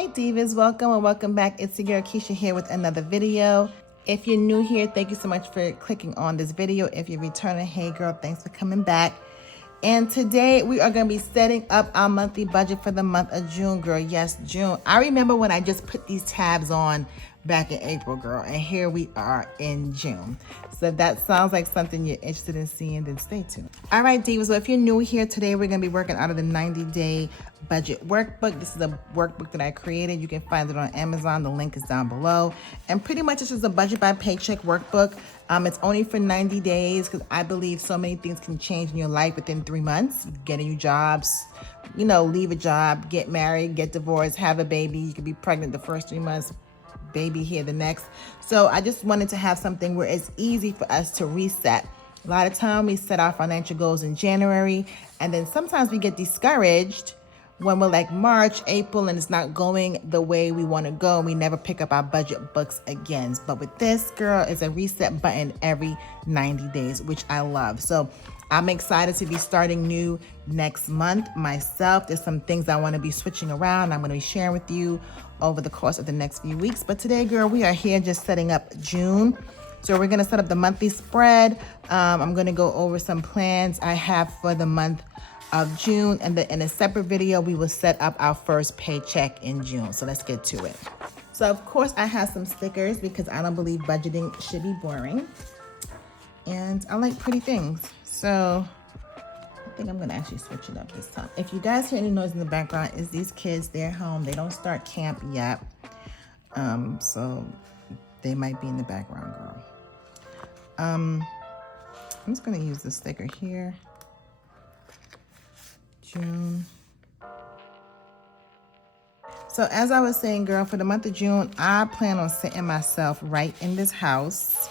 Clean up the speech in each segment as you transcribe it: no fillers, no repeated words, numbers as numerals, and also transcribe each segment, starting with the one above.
Hey Divas, welcome and welcome back. It's your girl Keisha here with another video. If you're new here, thank you so much for clicking on this video. If you're returning, hey girl, thanks for coming back. And today we are going to be setting up our monthly budget for the month of June, girl. Yes, June. I remember when I just put these tabs on back in April, girl, and here we are in June. So if that sounds like something you're interested in seeing, then stay tuned. All right, Divas, so if you're new here, today we're going to be working out of the 90-day budget workbook. This is a workbook that I created. You can find it on Amazon. The link is down below. And pretty much it's just a budget by paycheck workbook. It's only for 90 days because I believe so many things can change in your life within 3 months. You get a new jobs, you know, leave a job, get married, get divorced, have a baby. You could be pregnant the first 3 months, baby here the next. So I just wanted to have something where it's easy for us to reset. A lot of time we set our financial goals in January, and then sometimes we get discouraged when we're like March, April, and it's not going the way we want to go, and we never pick up our budget books again. But with this, girl, it's a reset button every 90 days, which I love. So I'm excited to be starting new next month myself. There's some things I want to be switching around. I'm going to be sharing with you over the course of the next few weeks. But today, girl, we are here just setting up June. So we're going to set up the monthly spread. I'm going to go over some plans I have for the month of June, and then in a separate video we will set up our first paycheck in June. So let's get to it. So of course I have some stickers because I don't believe budgeting should be boring, and I like pretty things, so I think I'm gonna actually switch it up this time. If you guys hear any noise in the background, it's these kids. They're home, they don't start camp yet, so they might be in the background, girl. I'm just gonna use the sticker here. June. So as I was saying, girl, for the month of June, I plan on setting myself right in this house.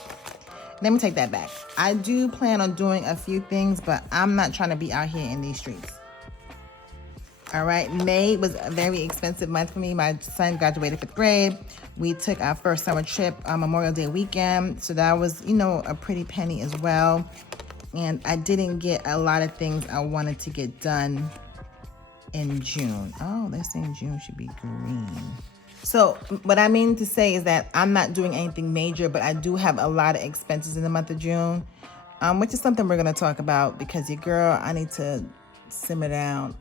Let me take that back. I do plan on doing a few things, but I'm not trying to be out here in these streets. All right, May was a very expensive month for me. My son graduated 5th grade. We took our first summer trip on Memorial Day weekend. So that was, you know, a pretty penny as well. And I didn't get a lot of things I wanted to get done in June. Oh, they're saying June should be green. So what I mean to say is that I'm not doing anything major, but I do have a lot of expenses in the month of June, which is something we're going to talk about because your girl, I need to simmer down,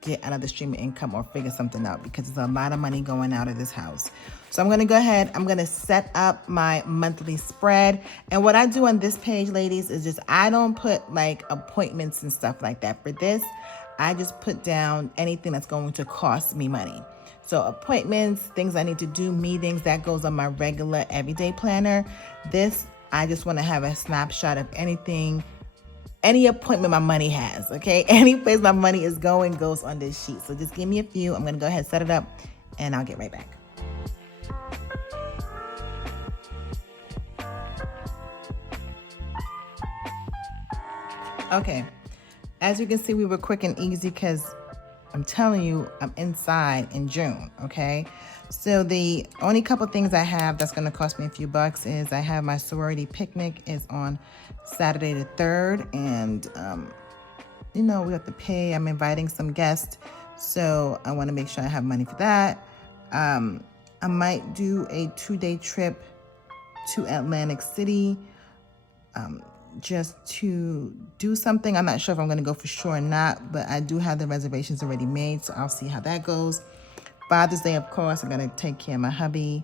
get another stream of income or figure something out because there's a lot of money going out of this house. So I'm going to go ahead, I'm going to set up my monthly spread. And what I do on this page, ladies, is just, I don't put like appointments and stuff like that. For this, I just put down anything that's going to cost me money. So appointments, things I need to do, meetings, that goes on my regular everyday planner. This, I just want to have a snapshot of anything, any appointment my money has, okay? Any place my money is going goes on this sheet. So just give me a few. I'm going to go ahead and set it up, and I'll get right back. Okay, as you can see, we were quick and easy because I'm telling you, I'm inside in June, okay? So the only couple things I have that's gonna cost me a few bucks is I have my sorority picnic is on Saturday the 3rd, and you know, we have to pay. I'm inviting some guests, so I wanna make sure I have money for that. I might do a 2-day trip to Atlantic City, just to do something. I'm not sure if I'm going to go for sure or not, but I do have the reservations already made, so I'll see how that goes. Father's Day, of course, I'm going to take care of my hubby.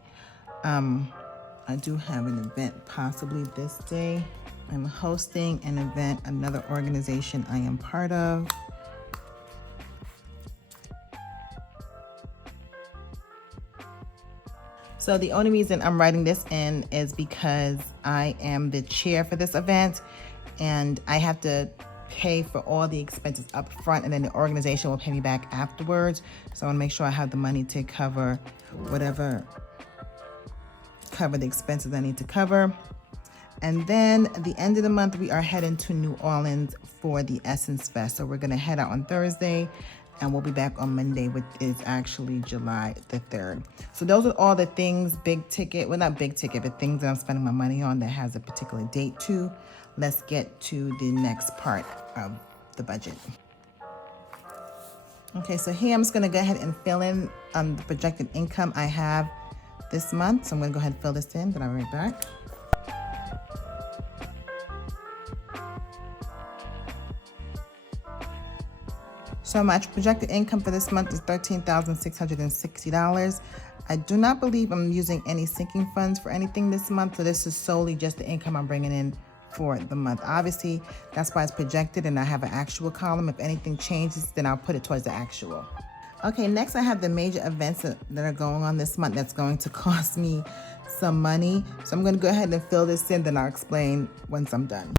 I do have an event possibly this day. I'm hosting an event, another organization I am part of. So the only reason I'm writing this in is because I am the chair for this event, and I have to pay for all the expenses up front, and then the organization will pay me back afterwards. So I want to make sure I have the money to cover the expenses I need to cover. And then at the end of the month, we are heading to New Orleans for the Essence Fest. So we're going to head out on Thursday, and we'll be back on Monday, which is actually July the 3rd. So those are all the things, big ticket, well, not big ticket, but things that I'm spending my money on that has a particular date to. Let's get to the next part of the budget. Okay, so here I'm just gonna go ahead and fill in the projected income I have this month. So I'm gonna go ahead and fill this in, then I'll be right back. So my projected income for this month is $13,660. I do not believe I'm using any sinking funds for anything this month, so this is solely just the income I'm bringing in for the month. Obviously, that's why it's projected and I have an actual column. If anything changes, then I'll put it towards the actual. Okay, next I have the major events that are going on this month that's going to cost me some money. So I'm gonna go ahead and fill this in, then I'll explain once I'm done.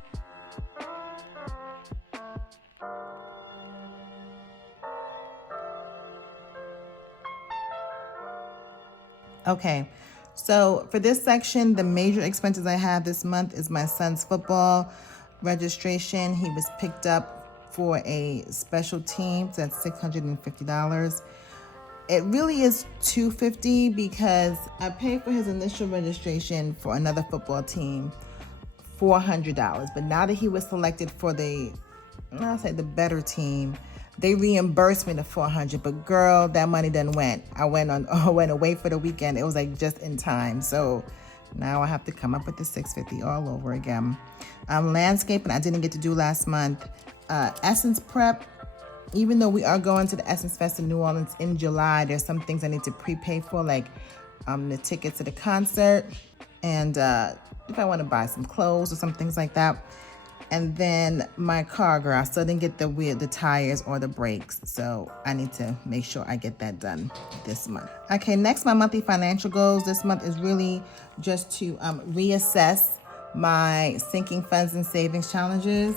Okay, so for this section, the major expenses I have this month is my son's football registration. He was picked up for a special team, so that's $650. It really is $250 because I paid for his initial registration for another football team, $400. But now that he was selected for the better team, they reimbursed me the $400, but girl, that money done went. I went away for the weekend. It was like just in time. So now I have to come up with the $650 all over again. Landscaping, I didn't get to do last month. Essence prep, even though we are going to the Essence Fest in New Orleans in July, there's some things I need to prepay for, like the tickets to the concert, and if I want to buy some clothes or some things like that. And then my car, girl, I still didn't get the tires or the brakes. So I need to make sure I get that done this month. Okay, next, my monthly financial goals this month is really just to reassess my sinking funds and savings challenges.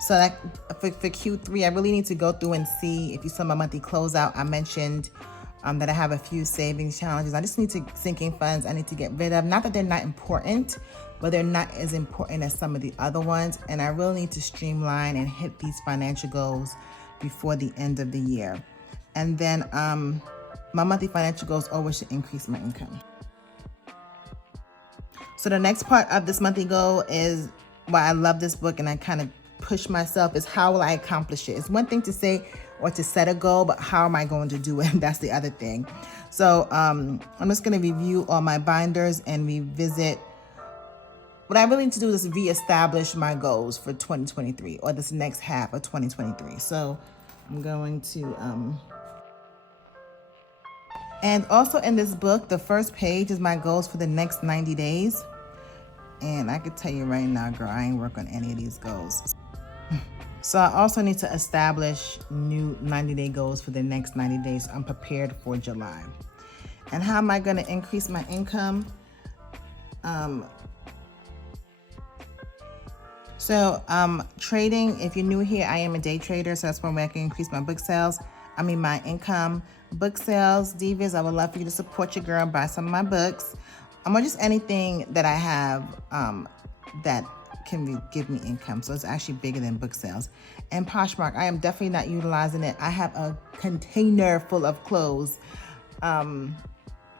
So that for Q3, I really need to go through and see. If you saw my monthly closeout, I mentioned that I have a few savings challenges. I just need to sinking funds I need to get rid of. Not that they're not important, but they're not as important as some of the other ones. And I really need to streamline and hit these financial goals before the end of the year. And then my monthly financial goals always should increase my income. So the next part of this monthly goal is why I love this book and I kind of push myself is how will I accomplish it? It's one thing to say or to set a goal, but how am I going to do it? That's the other thing. So I'm just going to review all my binders and revisit. What I really need to do is reestablish my goals for 2023 or this next half of 2023. So I'm going to, and also in this book, the first page is my goals for the next 90 days. And I could tell you right now, girl, I ain't work on any of these goals. So I also need to establish new 90-day goals for the next 90 days. I'm prepared for July. And how am I going to increase my income? Trading, if you're new here, I am a day trader. So that's one way I can increase my my income. Book sales, Divas, I would love for you to support your girl, buy some of my books. Or just anything that I have that can give me income. So it's actually bigger than book sales. And Poshmark, I am definitely not utilizing it. I have a container full of clothes,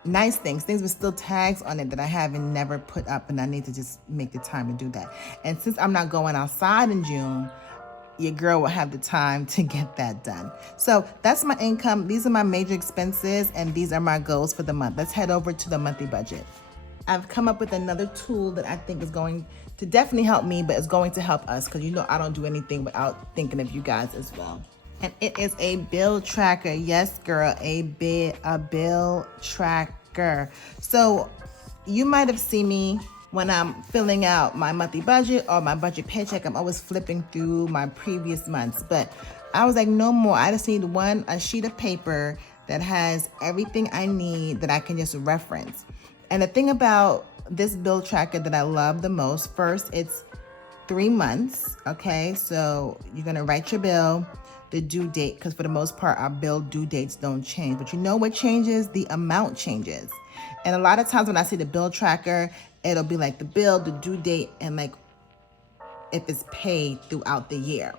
nice things with still tags on it that I haven't never put up, and I need to just make the time to do that. And since I'm not going outside in June, your girl will have the time to get that done. So that's my income. These are my major expenses, and these are my goals for the month. Let's head over to the monthly budget. I've come up with another tool that I think is going to definitely help me, but it's going to help us because I don't do anything without thinking of you guys as well. And it is a bill tracker. Yes, girl, a bill tracker. So you might have seen me when I'm filling out my monthly budget or my budget paycheck. I'm always flipping through my previous months, but I was like, no more. I just need a sheet of paper that has everything I need that I can just reference. And the thing about this bill tracker that I love the most, first, it's 3 months, okay? So you're gonna write your bill, the due date, because for the most part, our bill due dates don't change. But you know what changes? The amount changes. And a lot of times when I see the bill tracker, it'll be like the bill, the due date, and like if it's paid throughout the year.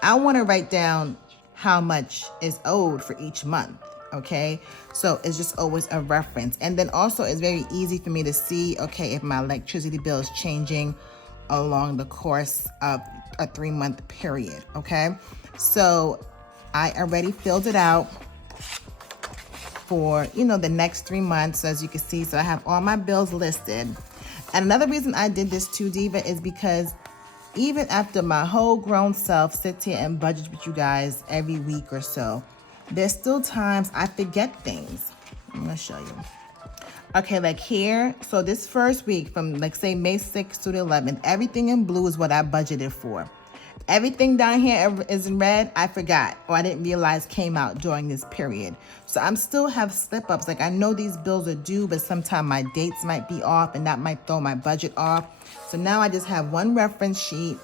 I wanna write down how much is owed for each month. Okay, so it's just always a reference. And then also it's very easy for me to see, okay, if my electricity bill is changing along the course of a 3-month period, okay? So I already filled it out for, you know, the next 3 months, as you can see. So I have all my bills listed. And another reason I did this too, Diva, is because even after my whole grown self sits here and budgets with you guys every week or so, there's still times I forget things. I'm gonna show you. Okay, like here, so this first week from like say May 6th to the 11th, everything in blue is what I budgeted for. Everything down here is in red, I forgot, or I didn't realize came out during this period. So I'm still have slip-ups. Like I know these bills are due, but sometimes my dates might be off and that might throw my budget off. So now I just have one reference sheet,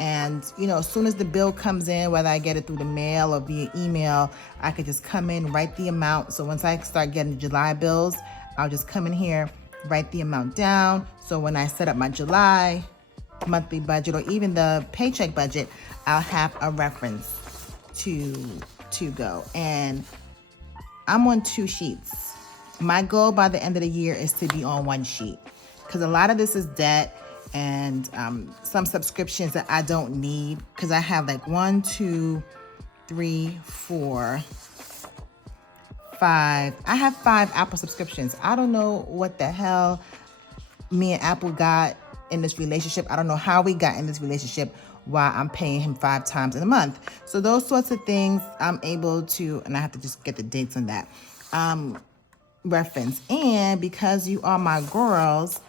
and you know, as soon as the bill comes in, whether I get it through the mail or via email, I could just come in, write the amount. So once I start getting the July bills, I'll just come in here, write the amount down. So when I set up my July monthly budget or even the paycheck budget, I'll have a reference to go. And I'm on 2 sheets. My goal by the end of the year is to be on 1 sheet, because a lot of this is debt and some subscriptions that I don't need, because I have like 1, 2, 3, 4, 5. I have 5 Apple subscriptions. I don't know what the hell me and Apple got in this relationship. I don't know how we got in this relationship while I'm paying him 5 times in a month. So those sorts of things I'm able to, and I have to just get the dates on that, reference. And because you are my girls,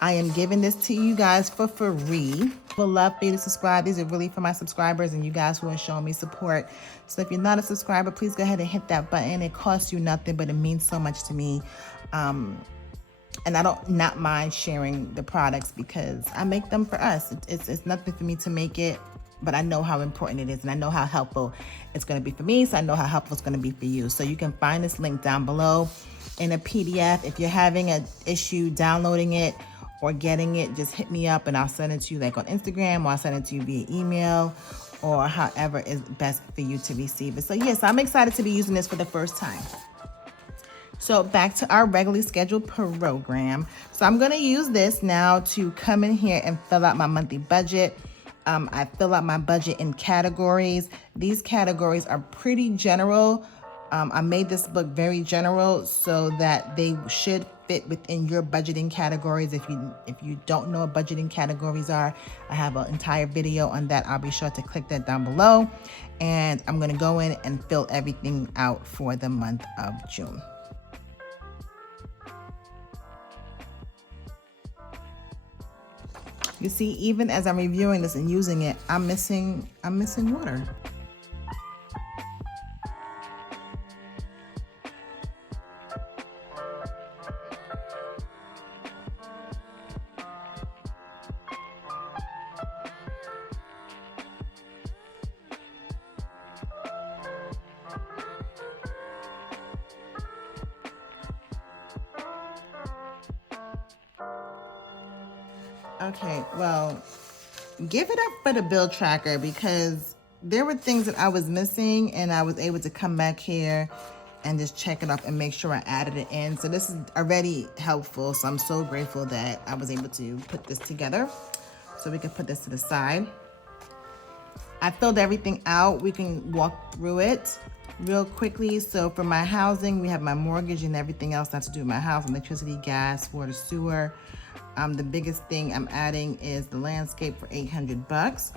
I am giving this to you guys for free. I would love for you to subscribe. These are really for my subscribers and you guys who are showing me support. So if you're not a subscriber, please go ahead and hit that button. It costs you nothing, but it means so much to me. And I don't not mind sharing the products because I make them for us. It's nothing for me to make it, but I know how important it is and I know how helpful it's going to be for me. So I know how helpful it's going to be for you. So you can find this link down below in a PDF. If you're having an issue downloading it or getting it, just hit me up and I'll send it to you like on Instagram, or I'll send it to you via email, or however is best for you to receive it. So yes, I'm excited to be using this for the first time. So back to our regularly scheduled program. So I'm going to use this now to come in here and fill out my monthly budget. I fill out my budget in categories. These categories are pretty general. I made this book very general so that they should fit within your budgeting categories. If you don't know what budgeting categories are, I have an entire video on that. I'll be sure to click that down below. And I'm going to go in and fill everything out for the month of June. You see, even as I'm reviewing this and using it, I'm missing water. Okay, well, give it up for the bill tracker, because there were things that I was missing and I was able to come back here and just check it off and make sure I added it in. So this is already helpful. So I'm so grateful that I was able to put this together. So we can put this to the side. I filled everything out. We can walk through it real quickly. So for my housing, we have my mortgage and everything else not to do with my house: electricity, gas, water, sewer. The biggest thing I'm adding is the landscape for $800.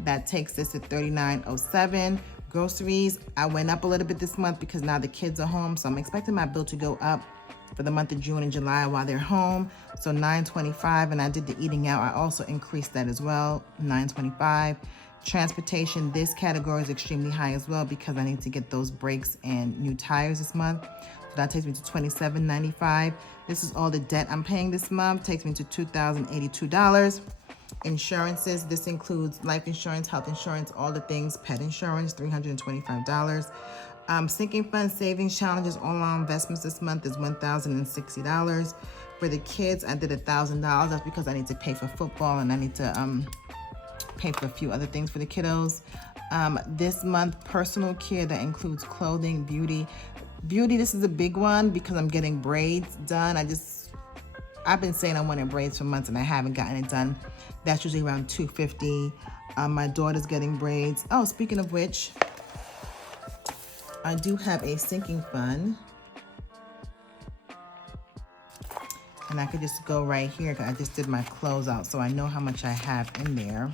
That takes this to $39.07. Groceries, I went up a little bit this month because now the kids are home. So I'm expecting my bill to go up for the month of June and July while they're home. So $9.25, and I did the eating out. I also increased that as well, $9.25. Transportation, this category is extremely high as well because I need to get those brakes and new tires this month. So that takes me to $27.95. This is all the debt I'm paying this month. Takes me to $2,082. Insurances, this includes life insurance, health insurance, all the things, pet insurance, $325. Sinking fund savings challenges, all our investments this month is $1,060. For the kids, I did $1,000. That's because I need to pay for football and I need to pay for a few other things for the kiddos. This month, personal care, that includes clothing, beauty. Beauty, this is a big one because I'm getting braids done. I've been saying I wanted braids for months and I haven't gotten it done. That's usually around $250. My daughter's getting braids. Oh, speaking of which, I do have a sinking fund. And I could just go right here because I just did my closeout, so I know how much I have in there.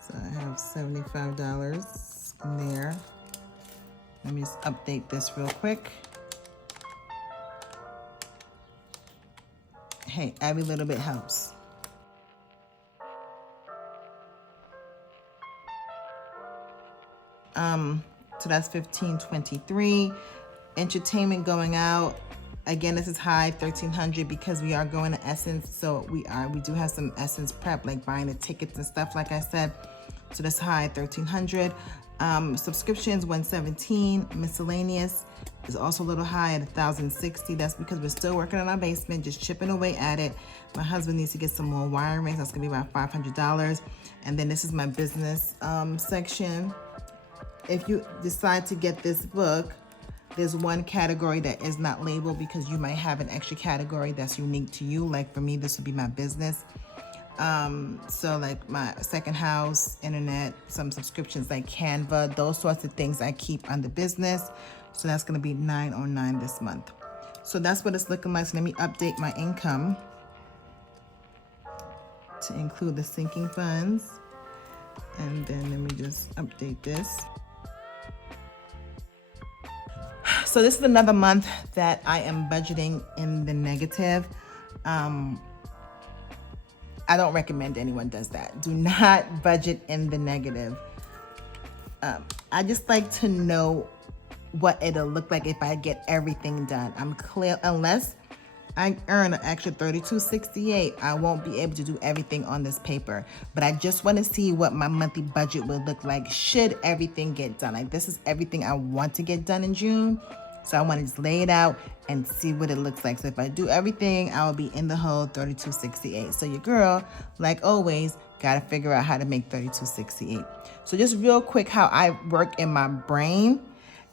So I have $75 in there. Let me just update this real quick. Hey, every little bit helps. So that's $1,523. Entertainment going out. Again, this is high, $1,300 because we are going to Essence. So we do have some Essence prep, like buying the tickets and stuff, like I said. So that's high, $1,300. Subscriptions, $117. Miscellaneous is also a little high at $1,060. That's because we're still working on our basement, just chipping away at it. My husband needs to get some more wiring. That's gonna be about $500. And then this is my business section. If you decide to get this book, there's one category that is not labeled because you might have an extra category that's unique to you. Like for me, this would be my business. So like my second house, internet, some subscriptions like Canva, those sorts of things I keep under business. So that's gonna be $909 this month. So that's what it's looking like. So let me update my income to include the sinking funds. And then let me just update this. So this is another month that I am budgeting in the negative. I don't recommend anyone does that. Do not budget in the negative. I just like to know what it'll look like if I get everything done. I'm clear, unless I earn an extra $32.68, I won't be able to do everything on this paper. But I just want to see what my monthly budget would look like should everything get done. Like this is everything I want to get done in June. So I want to just lay it out and see what it looks like. So if I do everything, I will be in the hole $32.68. So your girl, like always, got to figure out how to make $32.68. So just real quick, how I work in my brain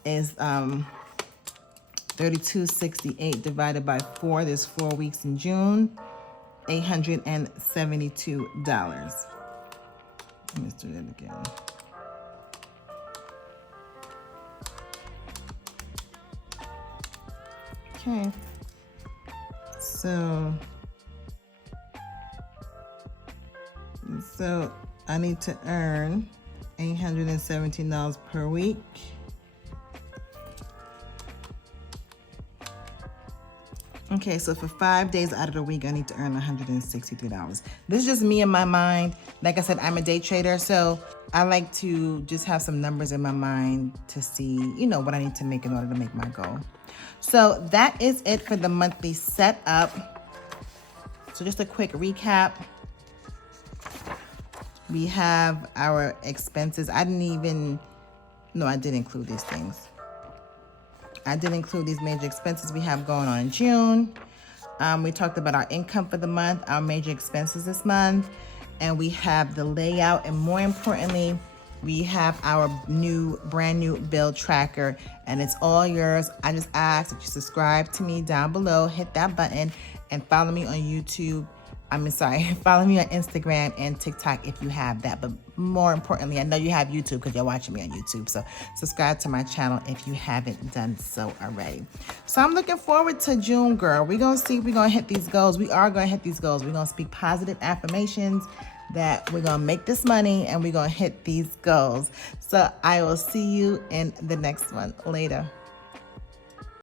is $32.68 divided by 4. There's 4 weeks in June, $872. Let's do that again. Okay, so I need to earn $817 per week. Okay, so for 5 days out of the week, I need to earn $163. This is just me in my mind. Like I said, I'm a day trader, so I like to just have some numbers in my mind to see, you know, what I need to make in order to make my goal. So that is it for the monthly setup. So just a quick recap. We have our expenses. I did include these things. I did include these major expenses we have going on in June. We talked about our income for the month, our major expenses this month, and we have the layout, and more importantly, we have our brand new bill tracker, and it's all yours. I just ask that you subscribe to me down below, hit that button, and follow me on YouTube. Follow me on Instagram and TikTok if you have that. But more importantly, I know you have YouTube because you're watching me on YouTube. So subscribe to my channel if you haven't done so already. So I'm looking forward to June, girl. We're going to see if we're going to hit these goals. We are going to hit these goals. We're going to speak positive affirmations that we're going to make this money and we're going to hit these goals. So I will see you in the next one. Later.